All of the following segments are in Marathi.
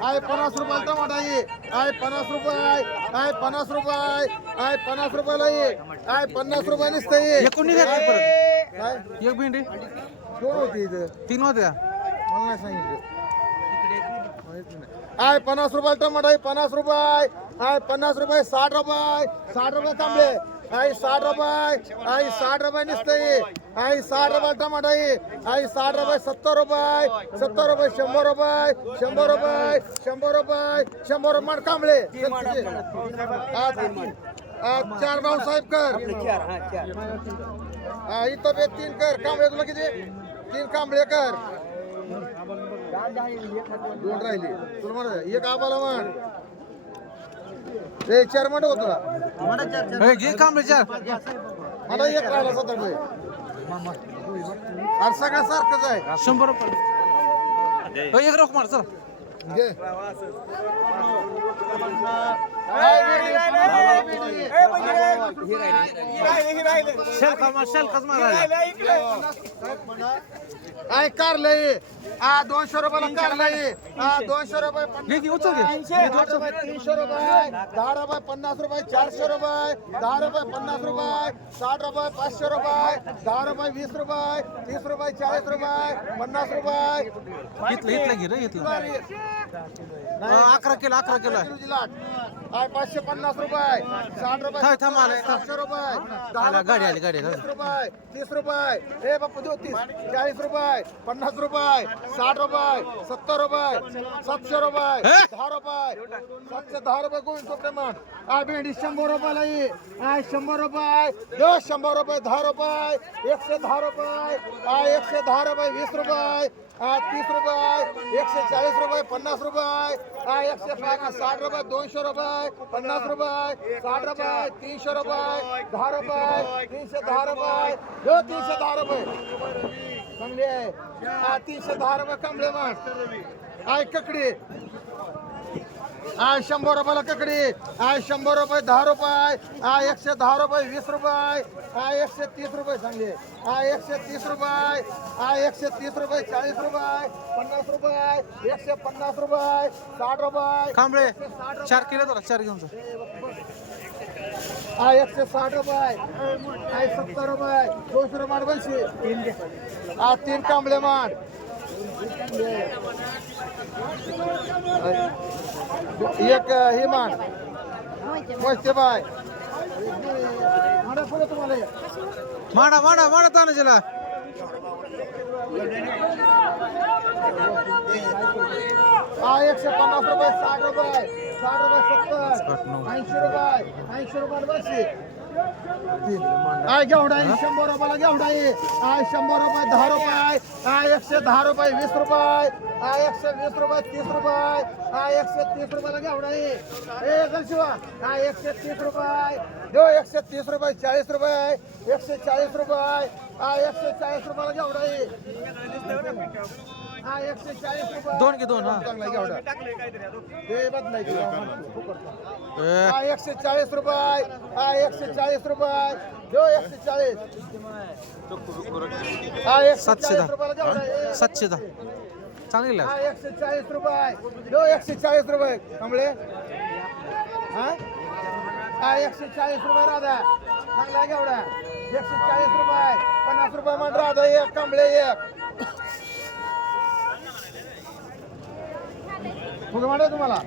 आहे 50 रुपये टमाटा आहे 50 रुपये आहे 50 रुपये आहे 50 रुपयाला आहे 50 रुपये नुसतं एक भेंडी दोन होती इथं 3 होत्या मला नाही सांगितलं आहे 50 रुपये टमाटा आहे 50 रुपये आहे 50 रुपये 60 रुपये 60 रुपये तांबे आई 60 रुपये आई 60 रुपये नुसतं आई 60 रुपये टमाटा आई 60 रुपये 70 रुपये 70 रुपये 100 रुपये 100 रुपये 100 रुपये 100 रुपये कांबळे चार भाऊसाहेब कर इथं बे 3 कर कांबळे तुला किती 3 कांबळे कर 2 राहिले तुला म्हणा एक आबाला म्हण ते 4 म्हणत होता घे कांबळे 4 मला एक राहिला 70 रुपये अरे सगळं सारखंच आहे 100 रुपये एक रोख मार चल घे काय कारले 200 रुपयाला कारले 200 रुपये 300 रुपये 10 रुपये 50 रुपये 400 रुपये 10 रुपये 50 रुपये 60 रुपये 500 रुपये 10 रुपये 20 रुपये 30 रुपये 40 रुपये 50 रुपये इथलं घे रे इथलं 11 किलो 550 रुपये 60 रुपये 700 रुपये 10 गाडी आली 30 रुपये 30 रुपये हे बापू 30 40 रुपये 50 रुपये 60 रुपये 70 रुपये 700 रुपये 10 रुपये 710 रुपये गोविंद सुप्रेमान भेंडी 100 रुपयाला 100 रुपये 100 रुपये 10 रुपये 110 रुपये 110 रुपये 20 रुपये 30 रुपये 140 रुपये 50 रुपये 160 रुपये 200 रुपये 50 रुपये 60 रुपये 300 रुपये 10 रुपये 310 रुपये 310 रुपये चांगली आहे 310 रुपये कमले मग आहे ककडी 100 रुपयाला ककडी 100 रुपये 10 रुपये 110 रुपये 20 रुपये 130 रुपये चांगले 130 रुपये 130 रुपये 40 रुपये 50 रुपये 150 रुपये 60 रुपये कांबळे 4 किलो 4 घेऊन जा 160 रुपये 70 रुपये 200 रुपये बनशी 3 कांबळे मान एक हे मान मस्ते बाय तुम्हाला माडा तानाजीला 150 रुपये 60 रुपये 60 रुपये 70 80 रुपये बसशी घेवडा 100 रुपयाला घेवडा 100 रुपये 10 रुपये 110 रुपये 20 रुपये 120 रुपये 30 रुपये 130 रुपयाला घेवडा शिवा 130 रुपये 130 रुपये 40 रुपये 140 रुपये 140 रुपयाला घेवडा 140 रुपये 2 घे 2 हा चांगला घेवडा ते बदलायची 140 रुपये 140 रुपये 140 710 चांगली लाग 140 रुपये 140 रुपये कमळे 140 रुपये राधा चांगला घेवडा 140 रुपये 50 रुपये मान राधा एक कमळे एक फुगेमान आहे तुम्हाला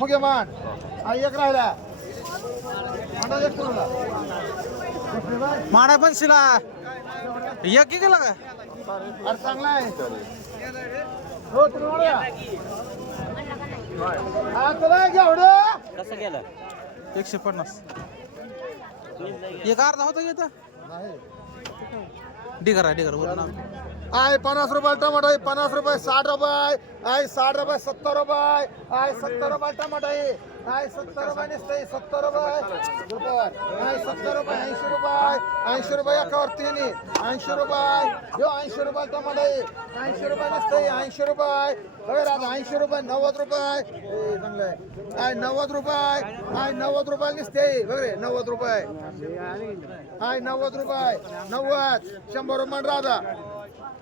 फुगेमान एक राहिला माडा पण शिला एक की गेला का अरे चांगला आहे हो तुम्ही म्हणा चला घेवडं कसं गेलं 150 एक अर्धा होता घेता डिगर वर आहे 50 रुपये टमाटर आहे 50 रुपये 60 रुपये आहे 60 रुपये 70 रुपये आहे 70 रुपये टमाटर आहे 70 रुपये नसते 70 रुपये आहे 70 रुपये 80 रुपये 80 रुपये एकावर तीन 80 रुपये जो 80 रुपये टमाटर आहे 80 रुपये नसते 80 रुपये बघा आता 80 रुपये 90 रुपये चांगलं आहे 90 रुपये आहे 90 रुपये नसते बघ 90 रुपये आहे 90 रुपये 90 100 रुपये राधा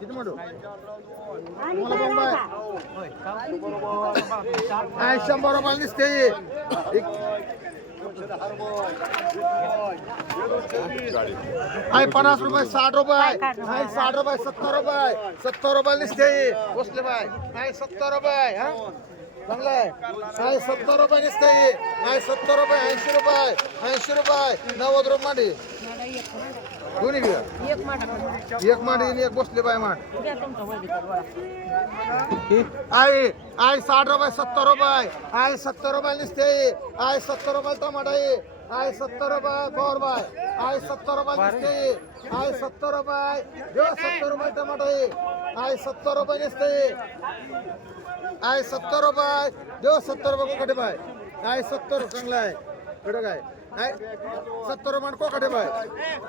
किती म्हणू मला बंबाय आहे 100 रुपये नसते आहे 50 रुपये 60 रुपये आहे 60 रुपये 70 रुपये नसते बसले बाय आहे 70 रुपये हा चांगलं आहे 70 रुपये नसते आहे 70 रुपये 80 रुपये 80 रुपये 90 रुपये मांडी दोन्ही एक मांडी आणि एक बसले बाय मांड आहे 60 रुपये 70 रुपये आहे 70 रुपये नसते आहे 70 रुपये टमाटर आहे 70 रुपये फोर बाय आहे 70 रुपये नसते आहे 70 रुपये जो 70 रुपये टमाटर आहे 70 रुपये नसते आहे 70 रुपये जो 70 रुपये कोकटे बाय आहे 70 चांगला आहे कडक आहे 70 रुपये कोकटे बाय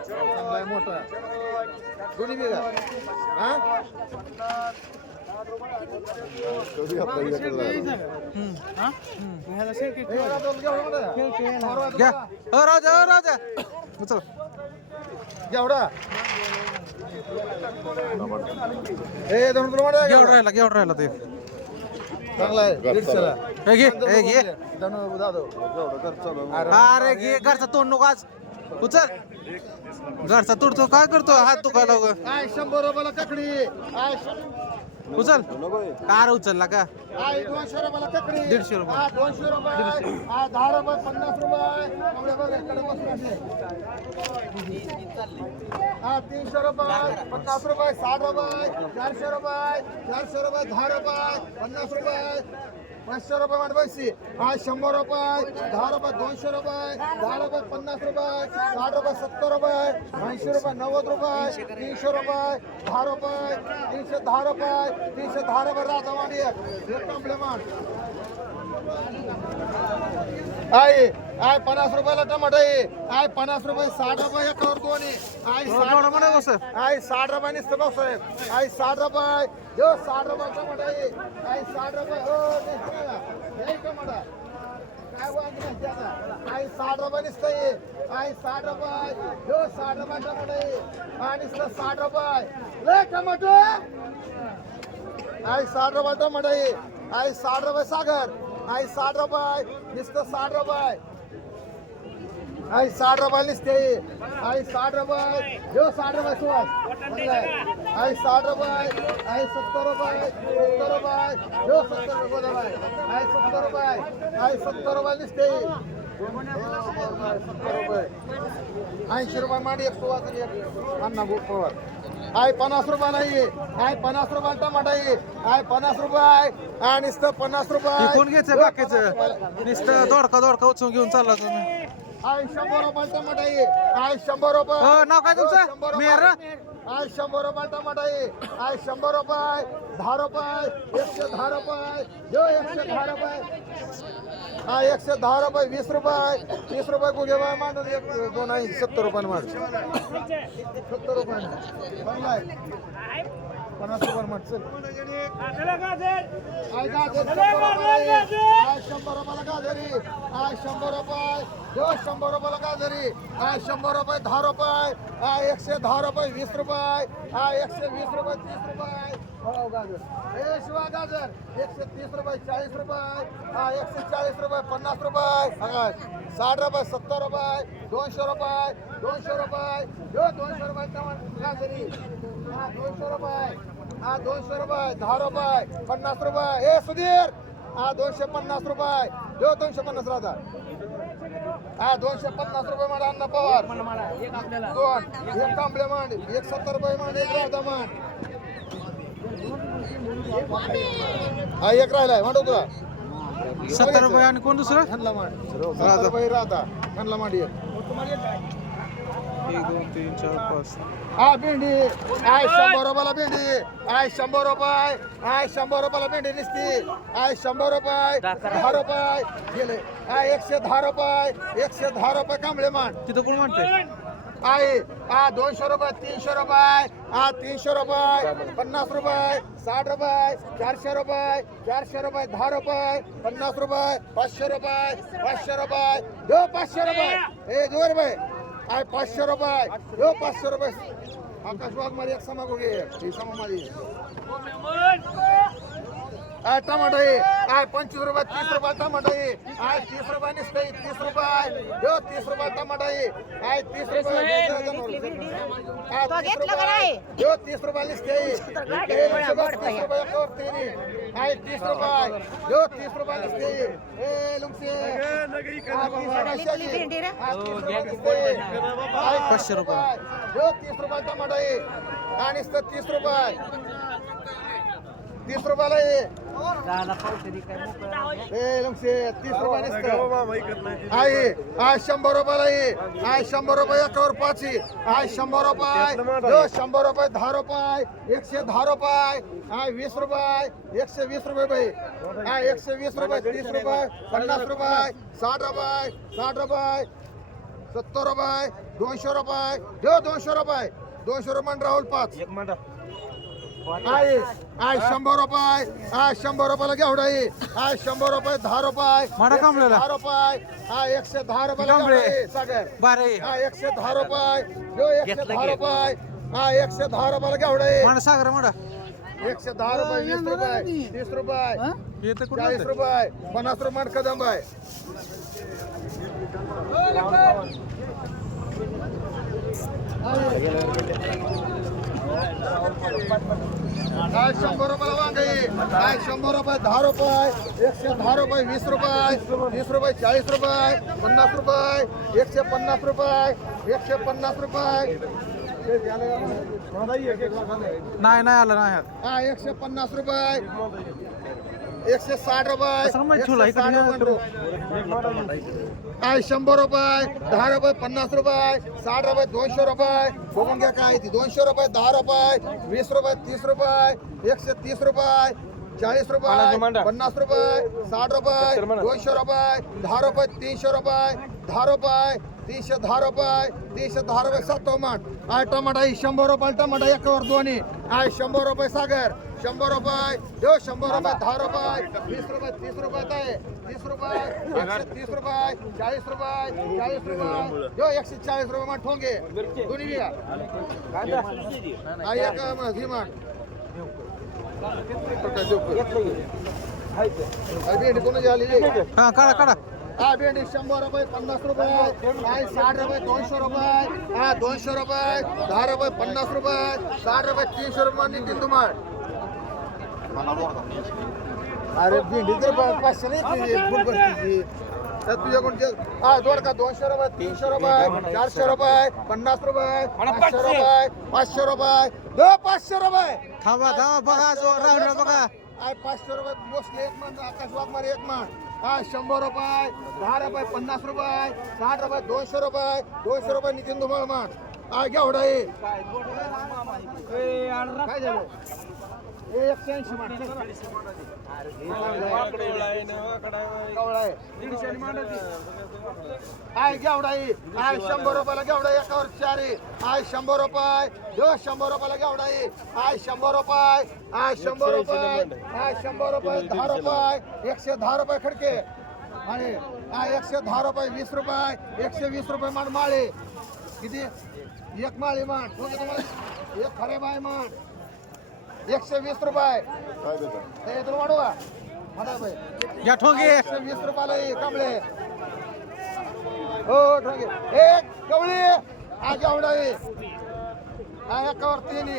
चांगला आहे मोठा दोन्ही बिघा हा राजा उचल एवढा हे 2 किलो घेऊन राहिला ते चांगला आहे 150ला हे घे धनु दादो अरे घे घरचा तोंड नको आज उचल घरचा तोडतो काय करतो हात दुखायला आहे 100 रुपयाला ककडी आहे उचल कार उचलला का आहे 200 रुपयाला ककडी 150 रुपये. 200 रुपये 10 रुपये 50 रुपये एवढे बघ इकडे बसून 300 रुपये 50 रुपये 60 रुपये 400 रुपये 10 रुपये 50 रुपये 500 रुपये मांडवायची 100 रुपये 10 रुपये 200 रुपये 10 रुपये 50 रुपये 60 रुपये 70 रुपये 80 रुपये 90 रुपये 300 रुपये 10 रुपये 310 रुपये 310 रुपये राजा मांडी एक कॉम्प्लिमेंट आहे 50 रुपयाला टमाटर आहे 50 रुपये 60 रुपये एकावर दोन आहे 60 रुपये नसतं भाऊसाहेब आहे 60 रुपये जो 60 रुपये टमाटर आहे 60 रुपये हो टमाटर काय वांग आहे 60 रुपये नसतं आहे 60 रुपये जो 60 रुपये टमाटर आहे आणि 60 रुपये ले टमाटर आहे 60 रुपये टमाटर आहे 60 रुपये सागर आहे 60 रुपये नुसतं 60 रुपये आहे 60 रुपये नुसते आहे 60 रुपये जो 60 रुपये सुहास आहे 60 रुपये आहे 70 रुपये 70 रुपये जो 70 रुपये आहे 70 रुपये आहे 70 रुपये नुसते 70 रुपये 80 रुपये मांडी एक सुहास आणि एक अण्णा पवार आहे 50 रुपये नाही आहे 50 रुपये टमाटर आहे 50 रुपये आणि नुसतं 50 रुपये कोण घ्यायचं बाकीचं नुसतं दोडका उचलून घेऊन चालला तुम्ही आहे 100 रुपये टमाटर आहे 100 रुपये नाव काय तुमचं मेहर आहे 100 रुपये टमाटर आहे 100 रुपये 10 रुपये 110 रुपये जो 110 रुपये 110 रुपये 20 रुपये 30 रुपये गुगे बाय मांडून एक दोन आहे 70 रुपये मांड 70 रुपये चांगला आहे 50 रुपये मांड चल आहे गाजर 100 रुपयाला गाजरी 100 रुपये जो 100 रुपयाला गाजरी 100 रुपये 10 रुपये 110 रुपये 20 रुपये 120 रुपये 30 रुपये हो गाजर हे शिवा गाजर 130 रुपये 40 रुपये 140 रुपये 50 रुपये 60 रुपये 70 रुपये 200 रुपये 200 रुपये जो 200 रुपये गाजरी 200 रुपये 200 रुपये 10 रुपये 50 रुपये हे सुधीर 250 रुपये जो 250 राहता 250 रुपये मांड अण्णा पवार दोन एक कांबळे मांड 70 रुपये मांड एक राहता मांड एक राहिलाय मांडव तुला 70 रुपये आणि कोण दुसरं ह्यांना मांड 70 रुपये राहता ह्यांना मांड 1 2 3 4 5 हा भेंडी आहे 100 रुपयाला भेंडी आहे 100 रुपये आहे 100 रुपयाला भेंडी निसती आहे 100 रुपये 10 रुपये गेले आहे 110 रुपये 110 रुपये कांबळे मान तिथं कोण म्हणतंय आहे हा 200 रुपये 300 रुपये हा 300 रुपये 50 रुपये 60 रुपये 400 रुपये 400 रुपये 10 रुपये 50 रुपये 500 रुपये 500 रुपये दो 500 रुपये ए 2 रुपये आहे 500 रुपये दो 500 रुपये आकाश वाघमारी एक समा को घे ही समा मारी आहे टमाटर आहे 25 रुपये 30 रुपये टमाटर आहे 30 रुपये निसते 30 रुपये दो 30 रुपये टमाटर आहे 30 रुपये तो घेतलं का नाही? दो 30 रुपये निसते 30 रुपये और तेरी आहे 30 रुपये दो 30 रुपये निसते ए लुंगसे 500 रुपये दो 30 रुपये टमाटर आहे आणि 30 रुपये 30 रुपयाला ये ए लंगसे 30 रुपये निसतं आहे 100 रुपयाला ये 100 रुपये एकावर 5 आहे 100 रुपये दो 100 रुपये 10 रुपये 110 रुपये 20 रुपये 120 रुपये बाई 120 रुपये 30 रुपये 50 रुपये 60 रुपये 60 रुपये 70 रुपये 200 रुपये दो 200 रुपये 200 रुपये राहुल 5 आहे 100 रुपये 100 रुपयाला घेवडा आहे 100 रुपये 10 रुपये माडा कांबळेला. 10 रुपये 110 रुपयाला कांबळे. घेवडा आहे सागर बारे 110 रुपये जो 110 रुपये 110 रुपयाला घेवडा आहे माडा सागर माडा 110 रुपये 20 रुपये 30 रुपये हे तर 40 कुठं रुपये 50 रुपये कदम आहे काय 100 रुपयाला वांगे काय 100 रुपये 10 रुपये 110 रुपये 20 रुपये 30 रुपये 40 रुपये 50 रुपये 150 रुपये 150 रुपये नाही नाही आलं नाही आलं. हा 150 रुपये 160 रुपये कसं माहित तुला? इकडे 160 रुपये काय 100 रुपये 10 रुपये 50 रुपये 60 रुपये 200 रुपये बघून घ्या काय ती 200 रुपये 10 रुपये 20 रुपये 30 रुपये 130 रुपये 40 रुपये 50 रुपये 60 रुपये 200 रुपये 10 रुपये 300 रुपये 10 रुपये 310 रुपये 310 रुपये 7 माठ आहे टमाटा 100 रुपये टमाटा एकावर दोन्ही आहे 100 रुपये सागर 100 रुपये दो 100 रुपये 10 रुपये 20 रुपये 30 रुपये आहे 30 रुपये 130 रुपये 40 रुपये 40 रुपये दो 140 रुपये माठ ठोंगे दोन्ही बी आहे एक ही माठ भेंडी कोणाची आली हा काढा काढा हा भेंडी 100 रुपये 50 रुपये 60 रुपये 200 रुपये 200 रुपये 10 रुपये 50 रुपये 60 रुपये 300 रुपये नितीन तुम्हार अरे भेंडी तर 500 नाही फुल भरतीची तर तुझ्याकडून हा दोडका 200 रुपये 300 रुपये 400 रुपये 50 रुपये 500 रुपये 500 रुपये दो 500 रुपये थांबा थांबा बघा जो राहुल बघा आहे 500 रुपये बसले एक मान आकाश वाघमारे एक मान हा 100 रुपये 10 रुपये 50 रुपये 60 रुपये 200 रुपये नितीन धुमाळ मान हा घ्या होडा हे काय झालं 180 मान कवळा आहे आहे घेवडा आहे 100 रुपयाला घेवडा एकावर 4 आहे 100 रुपये दो 100 रुपयाला घेवडा आहे 100 रुपये 100 रुपये 100 रुपये 10 रुपये 110 रुपये खडके आणि 110 रुपये 20 रुपये 120 रुपये मान माळे किती एक माळी मान तुम्हाला एक खरे बाय मान 120 रुपये हे तुला वाढवा म्हणा बाई या ठोंगे 120 रुपयाला कांबळे हो ठोंगे एक कवळी हा घेवडा आहे हा एकावर 3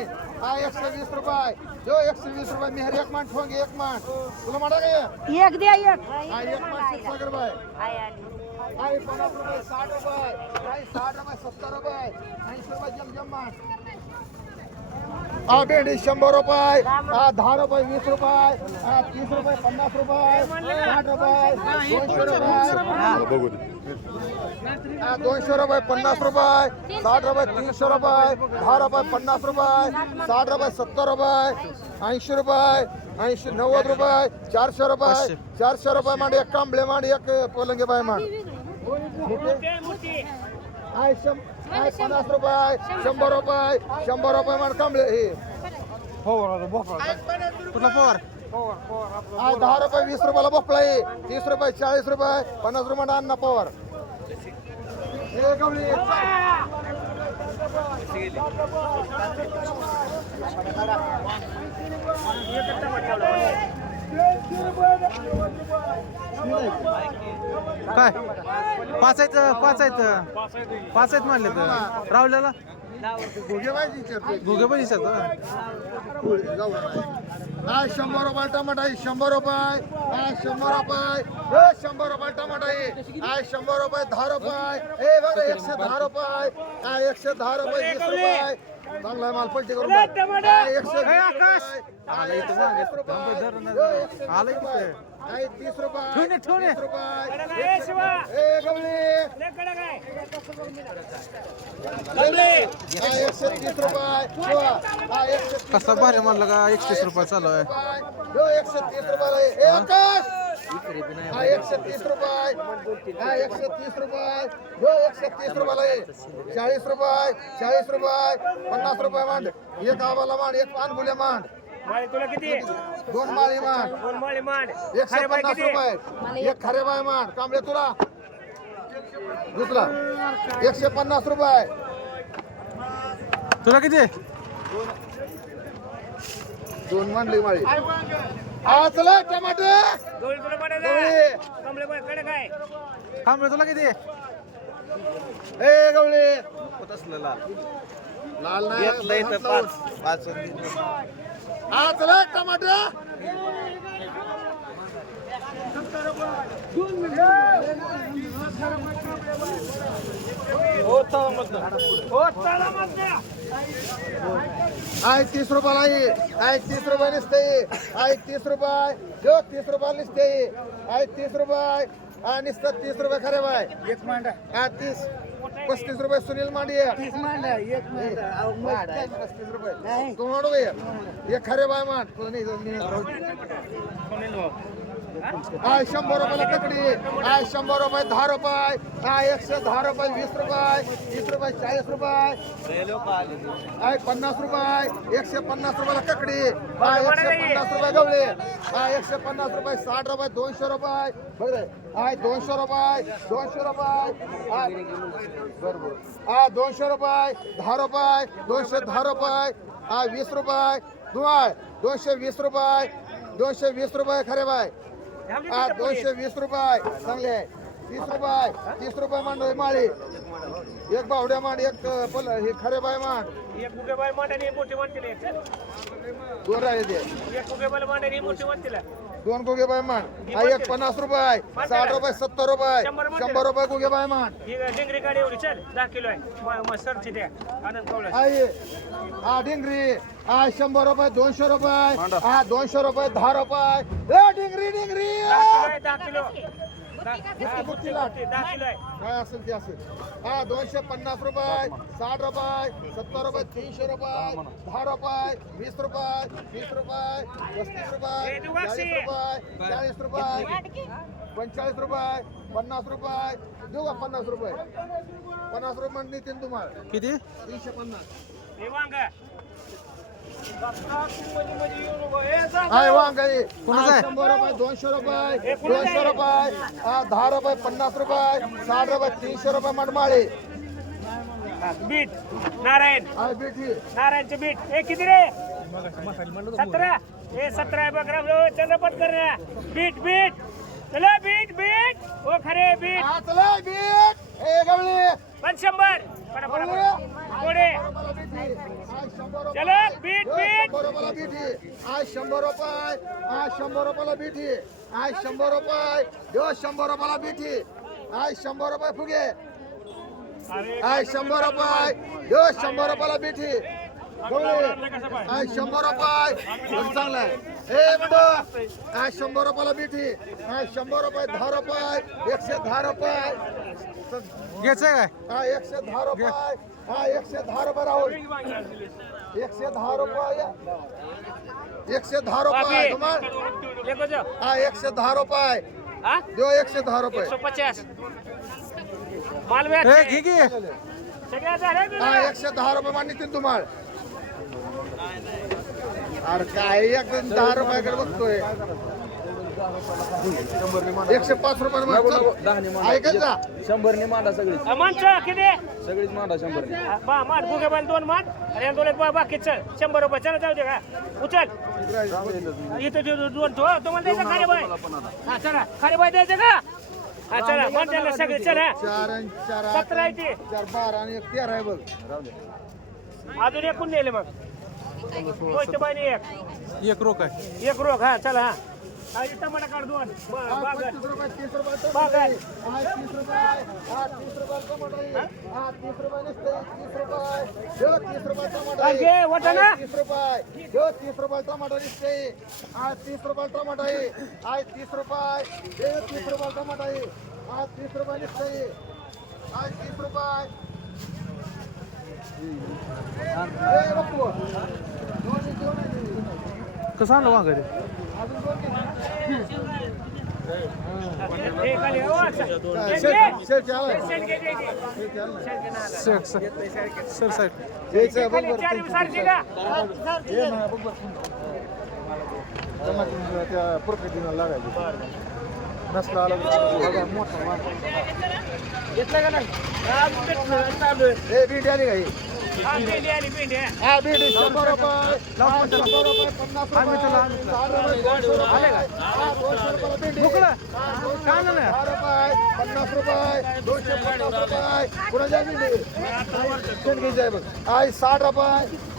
हा 120 रुपये जो 120 रुपये मेहर एक मान ठोंगे एक मान तुला म्हणा काय एक द्या एक हा एक मान 60 रुपये हा 50 रुपये 60 रुपये 60 रुपये 70 रुपये 80 रुपये जम जम मान भेंडी 100 रुपये 10 रुपये 20 रुपये 30 रुपये 50 रुपये 60 रुपये 200 रुपये 200 रुपये 50 रुपये 60 रुपये 300 रुपये 10 रुपये 50 रुपये 60 रुपये 70 रुपये 80 रुपये 80 90 रुपये 400 रुपये 400 रुपये मांड एक कांबळे मांड एक पोलंगे बाय मांड 50 रुपये 100 रुपये 100 रुपये मांड कांबळे हे कुठला पवार 10 रुपये 20 रुपयाला भोपळा आहे 30 रुपये 40 रुपये 50 रुपये अण्णा पवार हे गवळी काय 5 आहेत म्हणले तर रावल्याला घुगे पण दिसत 100 रुपये टमाटा आहे 100 रुपये 100 रुपये 100 रुपये टमाटा आहे 100 रुपये 10 रुपये हे बघा 110 रुपये 110 रुपये 20 रुपये चांगला माल पलटी करून 30 रुपये 30 रुपये कसा भारी म्हणलं का 31 रुपये चालू आहे 130 रुपये 130 रुपये 130 रुपये 130 रुपये 40 रुपये 40 रुपये 50 रुपये मांड एक आवाला मांड एक पान बुले मांड तुला किती 2 माळी मांड 2 माळी मांड 150 रुपये एक खरे बाय मांड कांबळे तुला दुसरा 150 रुपये तुला किती 2 मांडली माळी चला टमाटे गवळी तुला पडायचं कमले बाय कडे काय कांबळे तुला किती ए गवळी लाल लाल नाही चला टमाटे आहे 30 रुपयाला आहे 30 रुपये निसते आहे 30 रुपये 30 रुपयाला निसते आहे 30 रुपये निसतं 30 रुपये खरे बाय एक मांडा 30 35 रुपये सुनील मांडी 30 मांडा एक मांडा 35 रुपये तू मांडू भैया एक खरे बाय मांड तो नाही 100 रुपयाला ककडी 100 रुपये 10 रुपये 110 रुपये 20 रुपये 30 रुपये 40 रुपये 50 रुपये 150 रुपयाला ककडी 150 रुपये गवळे 150 रुपये 60 रुपये 200 रुपये बघ रे 200 रुपये 200 रुपये बरोबर 200 रुपये 10 रुपये 210 रुपये 20 रुपये 220 रुपये 220 रुपये खरे बाय 220 रुपये चांगले 30 रुपये मांड माळी एक बावड्या मांड एक हे खरे बाय मांड एक गुगे बाय मांड आणि मोठी मांड तिला दोन राहिले ते एक गुगे बाय मांड आणि मोठी मांड तिला 2 गुगे बाय मांड एक 50 रुपये 60 रुपये 70 रुपये 100 रुपये गुगे बाय मांड ही डिंगरी गाडी एवढी चल 10 किलो आहे सरची द्या आनंद कवळा आहे डिंगरी 100 रुपये 200 रुपये 200 रुपये 10 रुपये डिंगरी 10 किलो 10 किलो आहे काय असेल ते असेल 250 रुपये 60 रुपये 70 रुपये 300 रुपये 10 रुपये 20 रुपये 30 रुपये 35 रुपये 40 रुपये 45 रुपये 50 रुपये देऊ का 50 रुपये 50 रुपये म्हणते तीन तुम्हाला किती 350 हे वांग आहे वांगाई कोणाचं आहे? 100 रुपये 200 रुपये 200 रुपये 10 रुपये 50 रुपये 60 रुपये 300 रुपये मनमाळी बीट नारायण आहे बेटी नारायणचे बीट हे किती रे 17 हे 17 आहे बघ राम चंद्रपत कर ना बीट बीट चला बीट बीट ओ खरे बीट चला बीट ए गवळी 100 कोडे चला बीट बीट 100 रुपयाला बीटी आज 100 रुपये आज 100 रुपयाला बीटी आज 100 रुपये देव 100 रुपयाला बीटी आज 100 रुपये फुगे आज 100 रुपये देव 100 रुपयाला बीटी गवळे हा 100 रुपये पण चांगला आहे ए बंडू हा 100 रुपयाला बीटी हा 100 रुपये 10 रुपये 110 रुपये घ्यायचंय काय हा 110 रुपये हा 110 रुपये राहुल 110 रुपये 110 रुपये तुम्हाला हा 110 रुपये देऊ 110 रुपये 150 मालवे ए घे घे सगळ्या झाले हा 110 रुपये मानितील तुम्हाला अरे काय एकदम 10 रुपयाकडे बघतोय 105 रुपये ऐकत जा 100 ने मांडा सगळीच माणसं किती सगळीच मांडा 100 ने माठ भुगे बाल 2 माठ आणि दोन बाकी चल 100 रुपये चला जाऊ दे का उचल इथं दोन तुम्हाला द्यायचं खारे बाय हा चला खारे बाय द्यायचं का हा चला म्हणते सगळे चला 17 आहे ते 4 12 आणि 1 13 आहे बघ अजून एक कोण नेले मग गोष्ट बाईने एक रोख आहे एक रोग हा चला हा टमाटा काढ दोन हा 25 रुपये 30 रुपये बाग आहे. हा 30 रुपये हा 30 रुपये टमाटर आहे. हा 30 रुपये नसते 30 रुपये देऊ 30 रुपये टमाटर आहे. घे, वाटाणा. हा, 30 रुपये देऊ 30 रुपये टमाटर दिसते हा 30 रुपये टमाटर आहे हा 30 रुपये देऊ 30 रुपये टमाटर आहे हा 30 रुपये दिसते हा 30 रुपये ए बापू कसं आणलं वांग रे अजून दोन घे. हे खाली हो, अच्छा. शेट घ्या, होय. शेट घे, घे, घे. सर सर साईड घ्यायचं बघ खाली बरं. 4 सारखी का ये ना, बघ बरं. टमाटर त्या प्रकृतीला लागायचे नसला आला की बघा, मोठा वांग. घेतलं का नाही अजून भेटलं, चालू आहे. ए बीट आली का ही? हा, भेंडी आली भेंडी हा. हा बीट 100 रुपये 100 रुपये 50 रुपये 60 रुपये 200 रुपये हा 200 रुपये बीट मोकळं. हा, 200 काय आलं नाही? 10 रुपये 50 रुपये 250 रुपये कुणाच्या बीट शेण घ्यायची आहे बघ आई 60 रुपये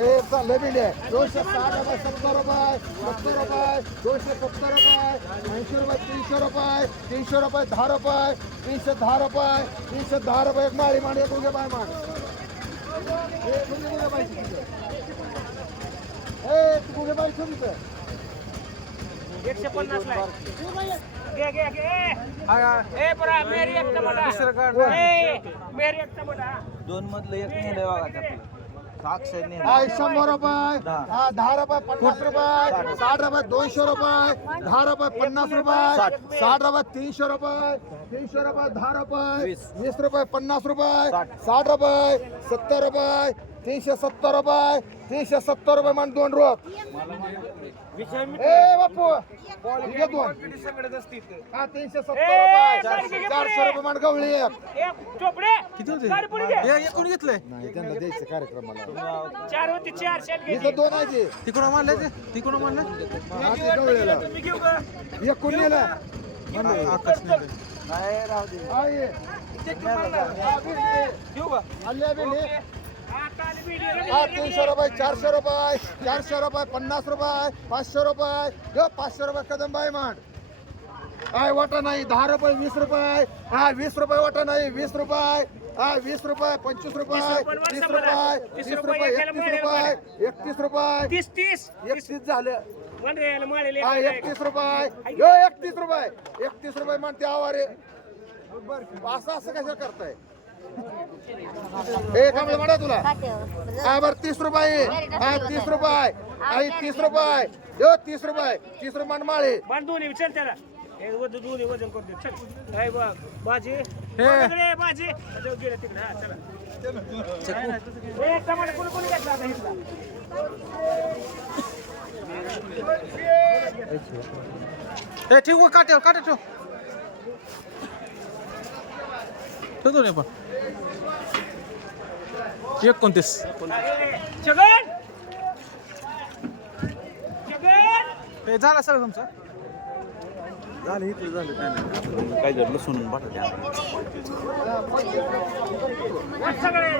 ए चाललंय बीट आहे 260 रुपये 70 रुपये 70 रुपये 270 रुपये 80 रुपये 300 रुपये 300 रुपये 10 रुपये 310 रुपये 310 रुपये एक माळी मांड एक उगे बाय मांड कुठे पाहिजे 150 ला आहे. घे घे घे ए बरा मेरी एक टमाटा दुसरं काढ. ए मेरी एक टमाटा दोन मधलं एक नेलंय बघा त्यातलं 100 ने 100 रुपये हा 10 रुपये 50 रुपये 60 रुपये 200 रुपये 10 रुपये 50 रुपये 60 रुपये 300 रुपये 300 रुपये 10 रुपये 20 रुपये 50 रुपये 60 रुपये 70 रुपये 370 रुपये 370 रुपये मान 2 रोप ए बापू घे 2 हा 370 रुपये 400 रुपये मान गवळी एक एक चोपडे किती होते गाडी पुढे घे. हे एकूण घेतलंय नाही त्यांना द्यायचं कार्यक्रमाला 4 होते 4 शेट घे इथं 2 आहे ते. तिकडून मारलं ते तिकडून मारलं हा ते गवळीला तुम्ही घेऊ का एक कोण नेला आकाश नाही हा ये हा, बिल घे. आल्या बिल घे. आता आली भेंडी. हा 300 रुपये 400 रुपये 400 रुपये 50 रुपये 500 रुपये घ्या 500 रुपये कदम बाई मांड काय वाटा नाही 10 रुपये 20 रुपये हा 20 रुपये वाटा नाही 20 रुपये हा 20 रुपये 25 रुपये 30 रुपये 30 रुपये 31 रुपये 31 रुपये 30 30 31 झालं म्हणजे याला माळेले हा 31 रुपये यो 31 रुपये 31 रुपये म्हणते आवारे असं असं कसं करताय ए कमी म्हणा तुला हा बरं 30 रुपये हा 30 रुपये आई 30 रुपये यो 30 रुपये 30 रुपये मान माळे बांधून ये, चल त्याला हे दोन्ही वजन करते चल काय बघ भाजी हे. तिकडे भाजी जाऊ गेलं तिकडे हा चला हे टमाटर कोणी कोणी घेतला आता इथला हे ठेव काट्या काट्या ठेव ठेवतो नाही पण 29 छगन छगन हे झालं सगळं तुमचं झालं इथलं झालं काय नाही काय झालं लसूण बटाटे सगळे